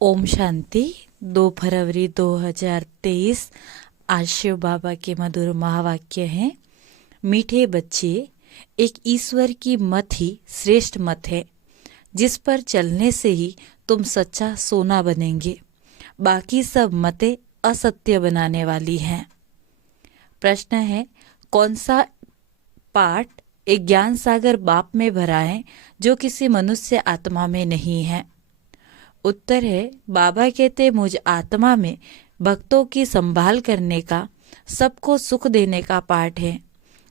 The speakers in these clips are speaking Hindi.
ओम शांति। 2 फरवरी 2023 आज शिव बाबा के मधुर महावाक्य हैं। मीठे बच्चे, एक ईश्वर की मत ही श्रेष्ठ मत है, जिस पर चलने से ही तुम सच्चा सोना बनेंगे। बाकी सब मतें असत्य बनाने वाली हैं। प्रश्न है, कौन सा पाठ एक ज्ञान सागर बाप में भरा है जो किसी मनुष्य आत्मा में नहीं है? उत्तर है, बाबा कहते मुझ आत्मा में भक्तों की संभाल करने का, सबको सुख देने का पाठ है।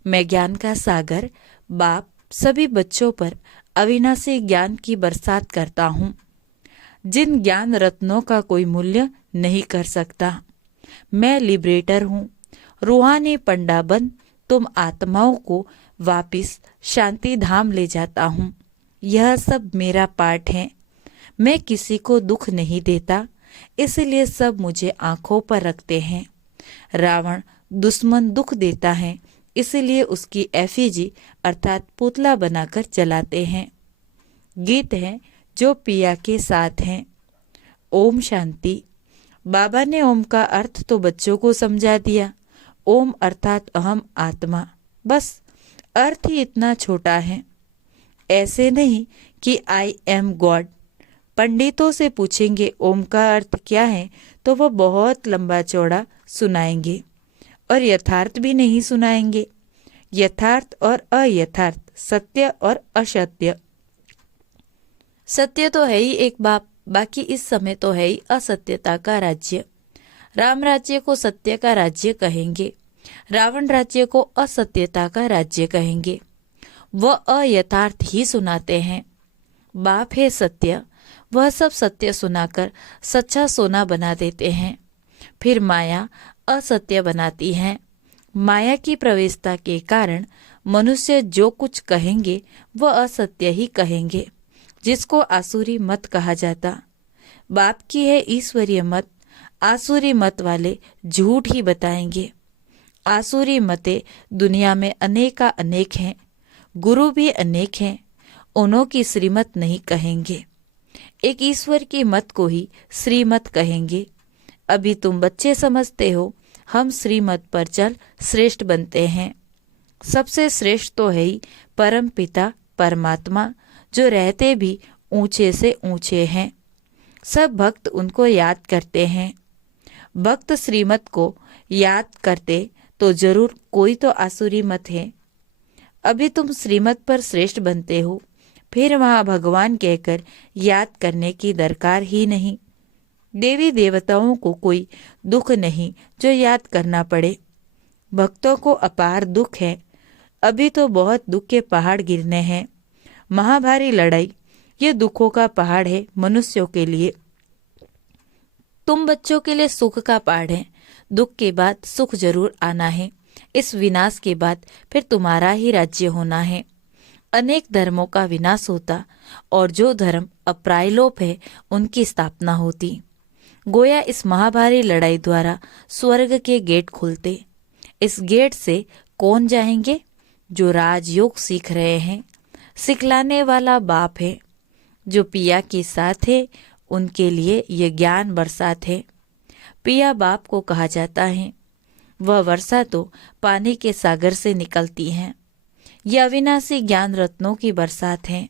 मैं ज्ञान का सागर बाप सभी बच्चों पर अविनाशी ज्ञान की बरसात करता हूँ, जिन ज्ञान रत्नों का कोई मूल्य नहीं कर सकता। मैं लिबरेटर हूँ, रूहानी पंडा बन तुम आत्माओं को वापिस शांति धाम ले जाता हूँ। यह सब मेरा पाठ है। मैं किसी को दुख नहीं देता, इसलिए सब मुझे आंखों पर रखते हैं। रावण दुश्मन दुख देता है, इसलिए उसकी एफिजी अर्थात पुतला बनाकर जलाते हैं। गीत है जो पिया के साथ हैं। ओम शांति। बाबा ने ओम का अर्थ तो बच्चों को समझा दिया। ओम अर्थात अहम आत्मा, बस अर्थ ही इतना छोटा है। ऐसे नहीं कि आई एम गॉड। पंडितों से पूछेंगे ओम का अर्थ क्या है तो वह बहुत लंबा चौड़ा सुनाएंगे और यथार्थ भी नहीं सुनाएंगे। यथार्थ और अयथार्थ, सत्य और असत्य। सत्य तो है ही एक बाप, बाकी इस समय तो है ही असत्यता का राज्य। राम राज्य को सत्य का राज्य कहेंगे, रावण राज्य को असत्यता का राज्य कहेंगे। वह अयथार्थ ही सुनाते हैं। बाप है सत्य, वह सब सत्य सुनाकर सच्चा सोना बना देते हैं। फिर माया असत्य बनाती है। माया की प्रवेशता के कारण मनुष्य जो कुछ कहेंगे वह असत्य ही कहेंगे, जिसको आसुरी मत कहा जाता। बाप की है ईश्वरीय मत, आसुरी मत वाले झूठ ही बताएंगे। आसुरी मतें दुनिया में अनेका अनेक हैं, गुरु भी अनेक हैं, उन्हों की श्रीमत नहीं कहेंगे। एक ईश्वर की मत को ही श्रीमत कहेंगे। अभी तुम बच्चे समझते हो हम श्रीमत पर चल श्रेष्ठ बनते हैं। सबसे श्रेष्ठ तो है ही परम पिता परमात्मा, जो रहते भी ऊंचे से ऊंचे हैं। सब भक्त उनको याद करते हैं। भक्त श्रीमत को याद करते तो जरूर कोई तो आसुरी मत है। अभी तुम श्रीमत पर श्रेष्ठ बनते हो, फिर वहां भगवान कहकर याद करने की दरकार ही नहीं। देवी देवताओं को कोई दुख नहीं जो याद करना पड़े। भक्तों को अपार दुख है। अभी तो बहुत दुख के पहाड़ गिरने हैं। महाभारी लड़ाई, ये दुखों का पहाड़ है मनुष्यों के लिए। तुम बच्चों के लिए सुख का पहाड़ है। दुख के बाद सुख जरूर आना है। इस विनाश के बाद फिर तुम्हारा ही राज्य होना है। अनेक धर्मों का विनाश होता और जो धर्म अप्रायलोप है उनकी स्थापना होती। गोया इस महाभारी लड़ाई द्वारा स्वर्ग के गेट खुलते। इस गेट से कौन जाएंगे? जो राजयोग सीख रहे हैं। सिखलाने वाला बाप है। जो पिया के साथ है उनके लिए ये ज्ञान बरसात है। पिया बाप को कहा जाता है। वह वर्षा तो पानी के सागर से निकलती है। यह अविनाशी ज्ञान रत्नों की बरसात है।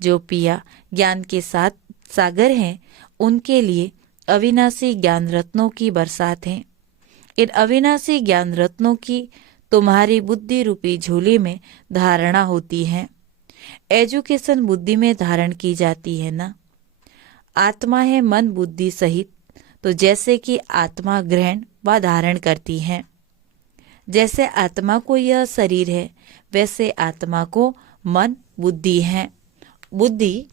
जो पिया ज्ञान के साथ सागर हैं, उनके लिए अविनाशी ज्ञान रत्नों की बरसात है। इन अविनाशी ज्ञान रत्नों की तुम्हारी बुद्धि रूपी झोली में धारणा होती है। एजुकेशन बुद्धि में धारण की जाती है ना। आत्मा है मन बुद्धि सहित, तो जैसे कि आत्मा ग्रहण व धारण करती है। जैसे आत्मा को यह शरीर है, वैसे आत्मा को मन बुद्धि है। बुद्धि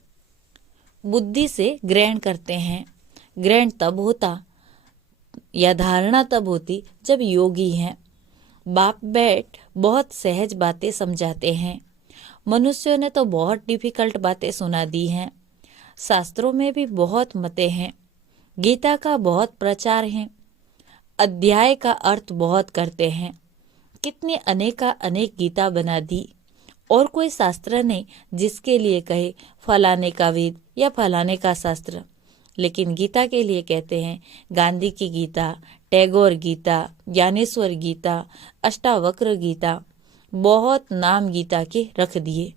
से ग्रहण करते हैं। ग्रहण तब होता या धारणा तब होती जब योगी हैं। बाप बैठ बहुत सहज बातें समझाते हैं। मनुष्यों ने तो बहुत डिफिकल्ट बातें सुना दी हैं। शास्त्रों में भी बहुत मतें हैं। गीता का बहुत प्रचार है। अध्याय का अर्थ बहुत करते हैं। कितनी अनेका अनेक गीता बना दी और कोई शास्त्र नहीं जिसके लिए कहे फलाने का वेद या फलाने का शास्त्र। लेकिन गीता के लिए कहते हैं गांधी की गीता, टैगोर गीता, ज्ञानेश्वर गीता, अष्टावक्र गीता, बहुत नाम गीता के रख दिए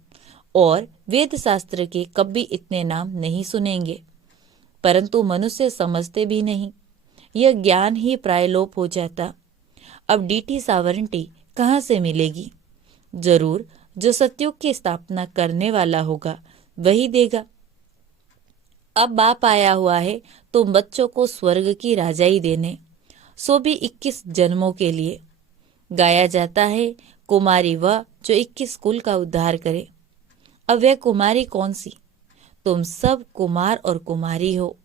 और वेद शास्त्र के कभी इतने नाम नहीं सुनेंगे, परंतु मनुष्य समझते भी नहीं। यह ज्ञान ही प्रायलोप हो जाता। अब डीटी सावरंटी कहाँ से मिलेगी? जरूर जो सतयुग की स्थापना करने वाला होगा वही देगा। अब बाप आया हुआ है तुम बच्चों को स्वर्ग की राजाई देने, सो भी 21 जन्मों के लिए। गाया जाता है कुमारी वह जो 21 कुल का उद्धार करे। अब वह कुमारी कौन सी? तुम सब कुमार और कुमारी हो।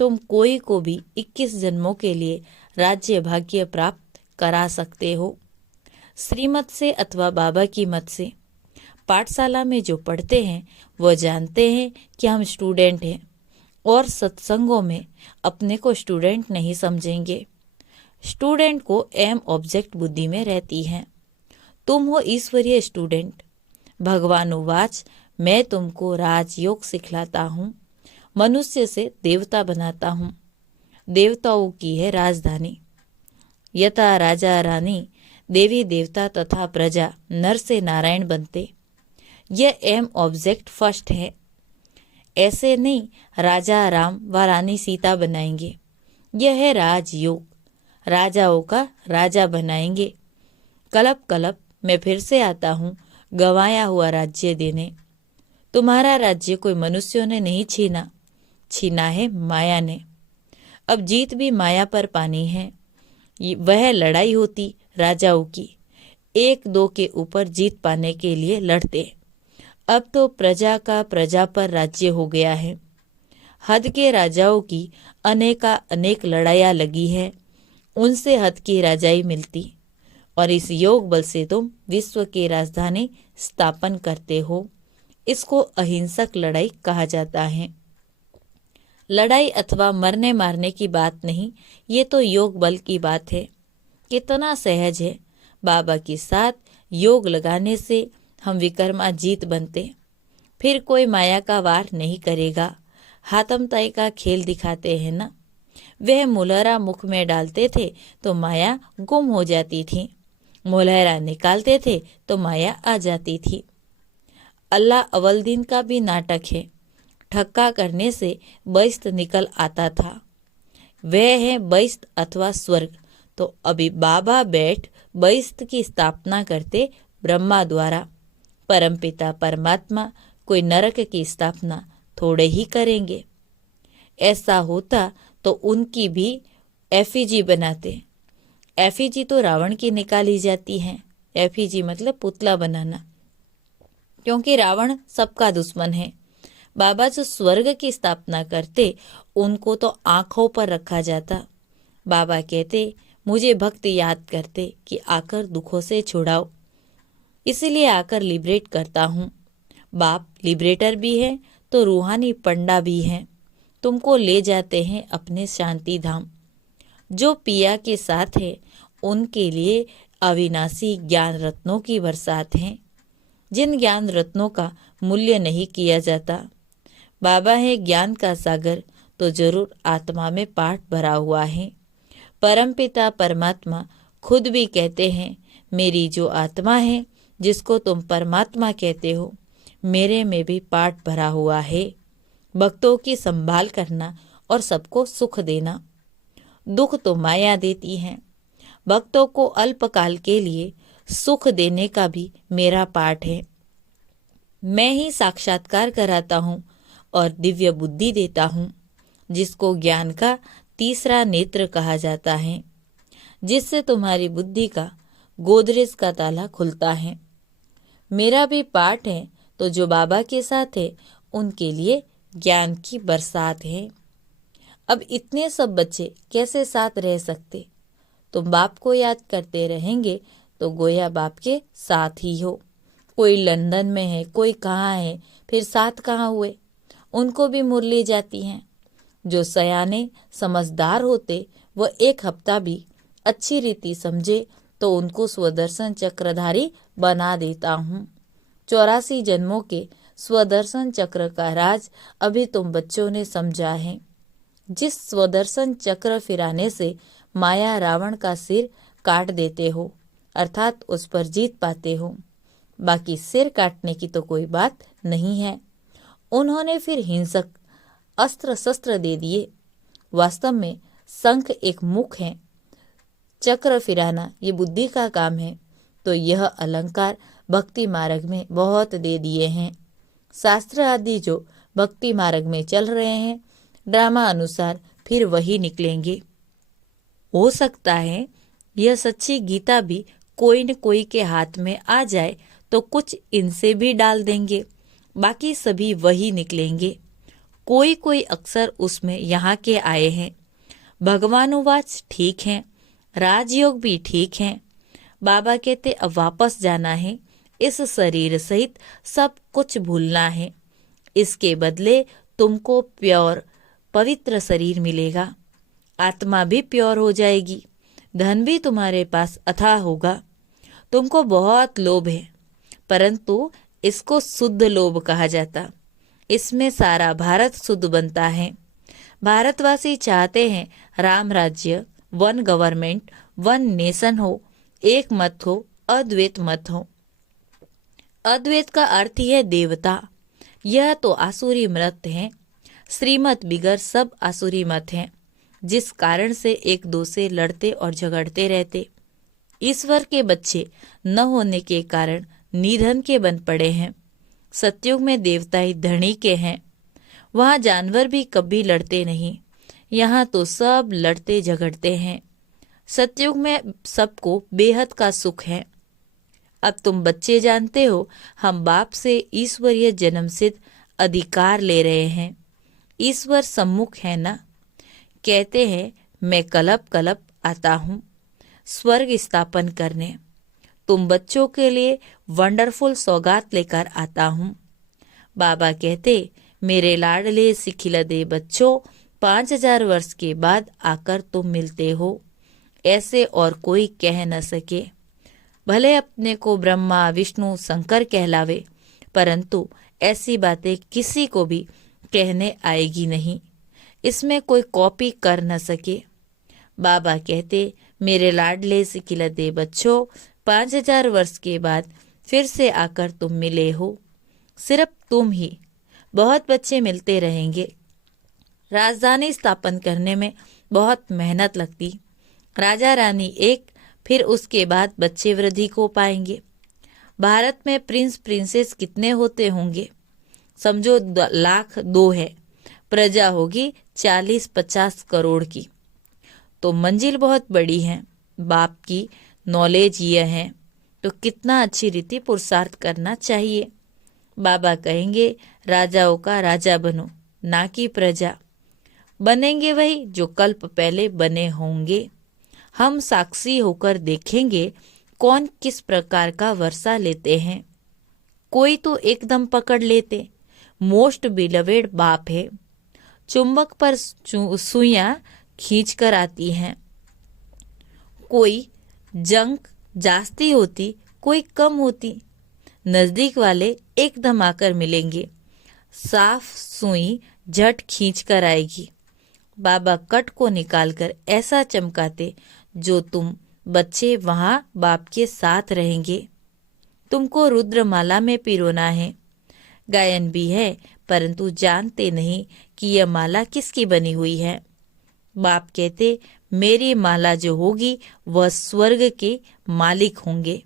तुम कोई को भी 21 जन्मों के लिए राज्य भाग्य प्राप्त करा सकते हो, श्रीमत से अथवा बाबा की मत से। पाठशाला में जो पढ़ते हैं वह जानते हैं कि हम स्टूडेंट हैं और सत्संगों में अपने को स्टूडेंट नहीं समझेंगे। स्टूडेंट को एम ऑब्जेक्ट बुद्धि में रहती है। तुम हो ईश्वरीय स्टूडेंट। भगवान उवाच, मैं तुमको राजयोग सिखलाता हूँ, मनुष्य से देवता बनाता हूँ। देवताओं की है राजधानी। यथा राजा रानी, देवी देवता तथा प्रजा नर से नारायण बनते। यह एम ऑब्जेक्ट फर्स्ट है। ऐसे नहीं राजा राम व रानी सीता बनाएंगे। यह है राजयोग। राजाओं का राजा बनाएंगे। कलप कलप मैं फिर से आता हूँ गंवाया हुआ राज्य देने। तुम्हारा राज्य कोई मनुष्यों ने नहीं छीना, छीना है माया ने। अब जीत भी माया पर पानी है। वह लड़ाई होती राजाओं की, एक दो के ऊपर जीत पाने के लिए लड़ते। अब तो प्रजा का प्रजा पर राज्य हो गया है। हद के राजाओं की अनेक लड़ाइयाँ लगी है, उनसे हद की राजाई मिलती और इस योग बल से तुम विश्व की राजधानी स्थापन करते हो। इसको अहिंसक लड़ाई कहा जाता है। लड़ाई अथवा मरने मारने की बात नहीं, ये तो योग बल की बात है। कितना सहज है। बाबा के साथ योग लगाने से हम विक्रमाजीत बनते। फिर कोई माया का वार नहीं करेगा। हाथमताई का खेल दिखाते हैं ना, वह मुलहरा मुख में डालते थे तो माया गुम हो जाती थी, मुलहरा निकालते थे तो माया आ जाती थी। अल्लाह अव्वल दिन का भी नाटक है। ठक्का करने से बहिष्त निकल आता था। वह है बहिष्त अथवा स्वर्ग। तो अभी बाबा बैठ बहिष्त की स्थापना करते ब्रह्मा द्वारा। परमपिता परमात्मा कोई नरक की स्थापना थोड़े ही करेंगे। ऐसा होता तो उनकी भी एफिजी बनाते। एफिजी तो रावण की निकाली जाती है। एफिजी मतलब पुतला बनाना, क्योंकि रावण सबका दुश्मन है। बाबा जो स्वर्ग की स्थापना करते उनको तो आंखों पर रखा जाता। बाबा कहते मुझे भक्त याद करते कि आकर दुखों से छुड़ाओ, इसीलिए आकर लिबरेट करता हूँ। बाप लिबरेटर भी है तो रूहानी पंडा भी है। तुमको ले जाते हैं अपने शांति धाम। जो पिया के साथ है उनके लिए अविनाशी ज्ञान रत्नों की बरसात है, जिन ज्ञान रत्नों का मूल्य नहीं किया जाता। बाबा है ज्ञान का सागर, तो जरूर आत्मा में पाठ भरा हुआ है। परमपिता परमात्मा खुद भी कहते हैं मेरी जो आत्मा है जिसको तुम परमात्मा कहते हो, मेरे में भी पाठ भरा हुआ है। भक्तों की संभाल करना और सबको सुख देना। दुख तो माया देती है। भक्तों को अल्पकाल के लिए सुख देने का भी मेरा पाठ है। मैं ही साक्षात्कार कराता हूँ और दिव्य बुद्धि देता हूँ, जिसको ज्ञान का तीसरा नेत्र कहा जाता है, जिससे तुम्हारी बुद्धि का गोदरेज का ताला खुलता है। मेरा भी पाठ है, तो जो बाबा के साथ है उनके लिए ज्ञान की बरसात है। अब इतने सब बच्चे कैसे साथ रह सकते? तुम बाप को याद करते रहेंगे तो गोया बाप के साथ ही हो। कोई लंदन में है, कोई कहाँ है, फिर साथ कहाँ हुए? उनको भी मुरली जाती हैं। जो सयाने समझदार होते वह एक हफ्ता भी अच्छी रीति समझे तो उनको स्वदर्शन चक्रधारी बना देता हूँ। 84 जन्मों के स्वदर्शन चक्र का राज अभी तुम बच्चों ने समझा है। जिस स्वदर्शन चक्र फिराने से माया रावण का सिर काट देते हो, अर्थात उस पर जीत पाते हो। बाकी सिर काटने की तो कोई बात नहीं है। उन्होंने फिर हिंसक अस्त्र शस्त्र दे दिए। वास्तव में शंख एक मुख है, चक्र फिराना ये बुद्धि का काम है। तो यह अलंकार भक्ति मार्ग में बहुत दे दिए हैं। शास्त्र आदि जो भक्ति मार्ग में चल रहे हैं, ड्रामा अनुसार फिर वही निकलेंगे। हो सकता है यह सच्ची गीता भी कोई न कोई के हाथ में आ जाए तो कुछ इनसे भी डाल देंगे, बाकी सभी वही निकलेंगे। कोई कोई अक्सर उसमें यहाँ के आए हैं। भगवानुवाच ठीक है, राजयोग भी ठीक है। बाबा कहते अब वापस जाना है, इस शरीर सहित सब कुछ भूलना है। इसके बदले तुमको प्योर पवित्र शरीर मिलेगा, आत्मा भी प्योर हो जाएगी, धन भी तुम्हारे पास अथाह होगा। तुमको बहुत लोभ है, परंतु इसको शुद्ध लोभ कहा जाता। इसमें सारा भारत शुद्ध बनता है। भारतवासी चाहते हैं राम राज्य, वन गवर्नमेंट, वन नेशन हो, एक मत हो, अद्वैत मत हो। अद्वैत का अर्थ ही है देवता। यह तो आसुरी मत है। श्रीमत बिगर सब आसुरी मत हैं, जिस कारण से एक दो से लड़ते और झगड़ते रहते। ईश्वर के बच्चे न होने के कारण निधन के बन पड़े हैं। सतयुग में देवता ही धनी के हैं। वहाँ जानवर भी कभी लड़ते नहीं, यहाँ तो सब लड़ते झगड़ते हैं। सतयुग में सबको बेहद का सुख है। अब तुम बच्चे जानते हो, हम बाप से ईश्वरीय जन्मसिद्ध अधिकार ले रहे हैं। ईश्वर सम्मुख है ना। कहते हैं मैं कलप कलप आता हूँ स्वर्ग स्थापन करने। तुम बच्चों के लिए वंडरफुल सौगात लेकर आता हूँ। बाबा कहते मेरे लाडले सिखिलदे बच्चों, 5000 वर्ष के बाद आकर तुम मिलते हो, ऐसे और कोई कह न सके। भले अपने को ब्रह्मा विष्णु शंकर कहलावे, परंतु ऐसी बातें किसी को भी कहने आएगी नहीं। इसमें कोई कॉपी कर न सके। बाबा कहते मेरे लाडले सिखिलदे बच्चों, 5000 वर्ष के बाद फिर से आकर तुम मिले हो। सिर्फ तुम ही, बहुत बच्चे मिलते रहेंगे। राजधानी स्थापन करने में बहुत मेहनत लगती। राजा रानी एक, फिर उसके बाद बच्चे वृद्धि को पाएंगे। भारत में प्रिंस प्रिंसेस कितने होते होंगे? समझो लाख 2 है, प्रजा होगी 40-50 करोड़ की। तो मंजिल बहुत बड़ी है। बाप की नॉलेज यह है तो कितना अच्छी रीति पुरुषार्थ करना चाहिए। बाबा कहेंगे राजाओं का राजा बनो, ना कि प्रजा। बनेंगे वही जो कल्प पहले बने होंगे। हम साक्षी होकर देखेंगे कौन किस प्रकार का वर्षा लेते हैं। कोई तो एकदम पकड़ लेते, मोस्ट बिलवेड बाप है। चुंबक पर सुइयां खींच कर आती हैं। कोई जंक जास्ती होती, कोई कम होती। नजदीक वाले एकदम आकर मिलेंगे, साफ सुई झट खींच कर आएगी। बाबा कट को निकालकर ऐसा चमकाते जो तुम बच्चे वहां बाप के साथ रहेंगे। तुमको रुद्रमाला में पिरोना है। गायन भी है, परंतु जानते नहीं कि यह माला किसकी बनी हुई है। बाप कहते मेरी माला जो होगी वह स्वर्ग के मालिक होंगे।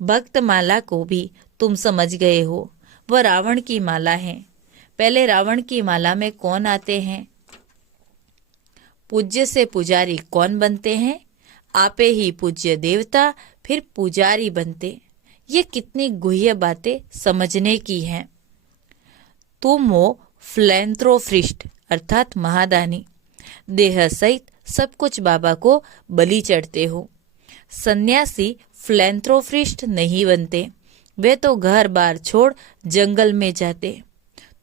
भक्त माला को भी तुम समझ गए हो, वह रावण की माला है। पहले रावण की माला में कौन आते हैं? पूज्य से पुजारी कौन बनते हैं? आपे ही पूज्य देवता, फिर पुजारी बनते। ये कितनी गुह्य बातें समझने की हैं। तुम हो फिलैंथ्रोपिस्ट अर्थात महादानी। देह सहित सब कुछ बाबा को बलि चढ़ते हो। सन्यासी फिलैंथ्रोपिस्ट नहीं बनते, वे तो घर बार छोड़ जंगल में जाते।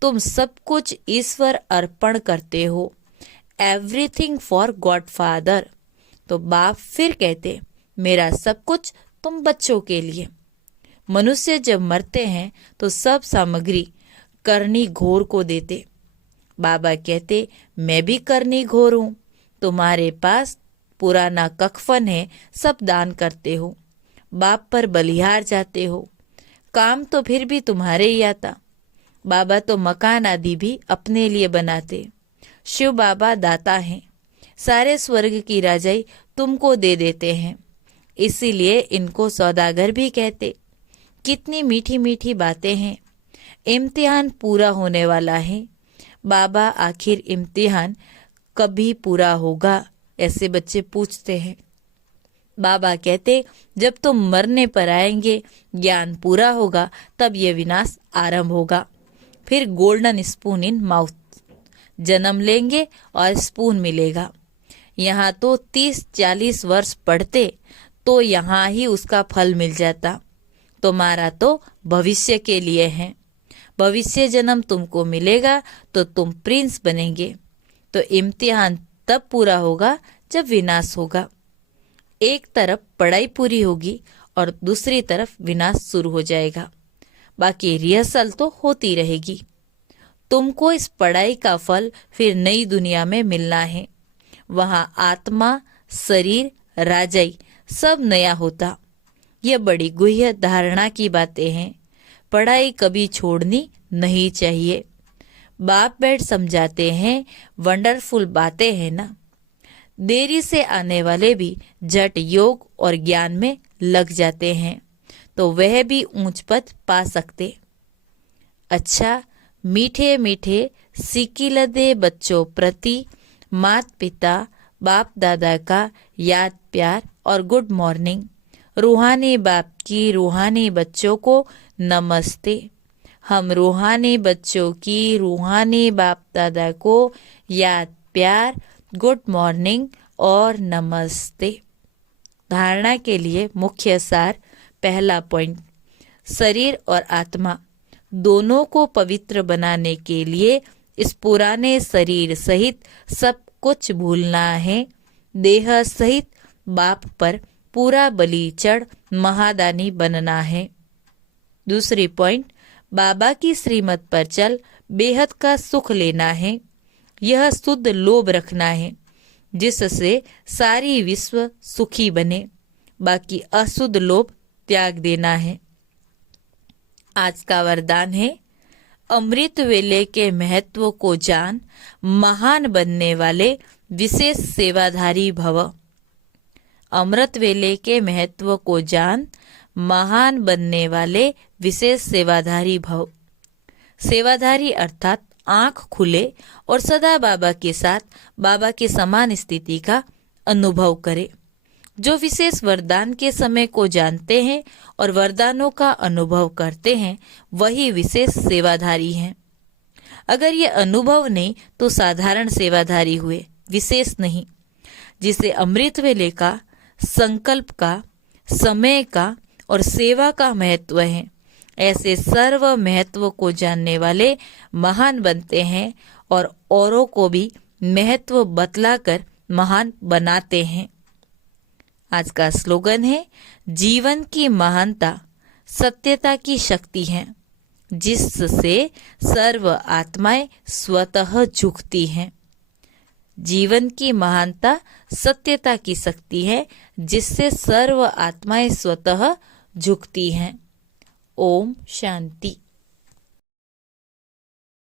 तुम सब कुछ ईश्वर अर्पण करते हो, एवरीथिंग फॉर गॉड फादर। तो बाप फिर कहते मेरा सब कुछ तुम बच्चों के लिए। मनुष्य जब मरते हैं तो सब सामग्री करनी घोर को देते। बाबा कहते, मैं भी करनी घोर हूँ। तुम्हारे पास पुराना कफन है, सब दान करते हो, बाप पर बलिहार जाते हो, काम तो फिर भी तुम्हारे ही आता। बाबा तो मकान आदि भी अपने लिए बनाते। शिव बाबा दाता हैं, सारे स्वर्ग की राजाई तुमको दे देते हैं, इसीलिए इनको सौदागर भी कहते। कितनी मीठी मीठी बातें हैं। इम्तिहान पूरा होने वाला है। बाबा, आखिर इम्तिहान कभी पूरा होगा, ऐसे बच्चे पूछते हैं। बाबा कहते, जब तुम मरने पर आएंगे, ज्ञान पूरा होगा, तब ये विनाश आरंभ होगा। फिर गोल्डन स्पून इन माउथ, जन्म लेंगे और स्पून मिलेगा। यहाँ तो 30-40 वर्ष पढ़ते तो यहाँ ही उसका फल मिल जाता। तुम्हारा तो भविष्य के लिए है। भविष्य जन्म तुमको मिलेगा तो तुम प्रिंस बनेंगे। तो इम्तिहान तब पूरा होगा जब विनाश होगा। एक तरफ पढ़ाई पूरी होगी और दूसरी तरफ विनाश शुरू हो जाएगा। बाकी रिहर्सल तो होती रहेगी। तुमको इस पढ़ाई का फल फिर नई दुनिया में मिलना है। वहाँ आत्मा, शरीर, राजाई सब नया होता। यह बड़ी गुह्य धारणा की बातें हैं। पढ़ाई कभी छोड़नी नहीं चाहिए। बाप बैठ समझाते हैं, वंडरफुल बातें हैं ना। देरी से आने वाले भी झट योग और ज्ञान में लग जाते हैं, तो वह भी ऊंच पद पा सकते। अच्छा, मीठे मीठे सिकिलदे बच्चों प्रति माता पिता बाप दादा का याद प्यार और गुड मॉर्निंग। रूहानी बाप की रूहानी बच्चों को नमस्ते। हम रूहानी बच्चों की रूहानी बाप दादा को याद प्यार, गुड मॉर्निंग और नमस्ते। धारणा के लिए मुख्य सार। पहला पॉइंट, शरीर और आत्मा दोनों को पवित्र बनाने के लिए इस पुराने शरीर सहित सब कुछ भूलना है। देह सहित बाप पर पूरा बलि चढ़ महादानी बनना है। दूसरी पॉइंट, बाबा की श्रीमत पर चल बेहद का सुख लेना है। यह शुद्ध लोभ रखना है जिससे सारी विश्व सुखी बने। बाकी अशुद्ध लोभ त्याग देना है। आज का वरदान है, अमृत वेले के महत्व को जान, महान बनने वाले विशेष सेवाधारी भव। अमृत वेले के महत्व को जान, महान बनने वाले विशेष सेवाधारी भव। सेवाधारी अर्थात आंख खुले और सदा बाबा के साथ बाबा के समान स्थिति का अनुभव करे। जो विशेष वरदान के समय को जानते हैं और वरदानों का अनुभव करते हैं, वही विशेष सेवाधारी हैं। अगर ये अनुभव नहीं तो साधारण सेवाधारी हुए, विशेष नहीं। जिसे अमृत वेले का, संकल्प का, समय का और सेवा का महत्व है, ऐसे सर्व महत्व को जानने वाले महान बनते हैं और औरों को भी महत्व बतलाकर महान बनाते हैं। आज का स्लोगन है, जीवन की महानता सत्यता की शक्ति है, जिससे सर्व आत्माएं स्वतः झुकती हैं। जीवन की महानता सत्यता की शक्ति है, जिससे सर्व आत्माएं स्वतः झुकती हैं। ओम शांति।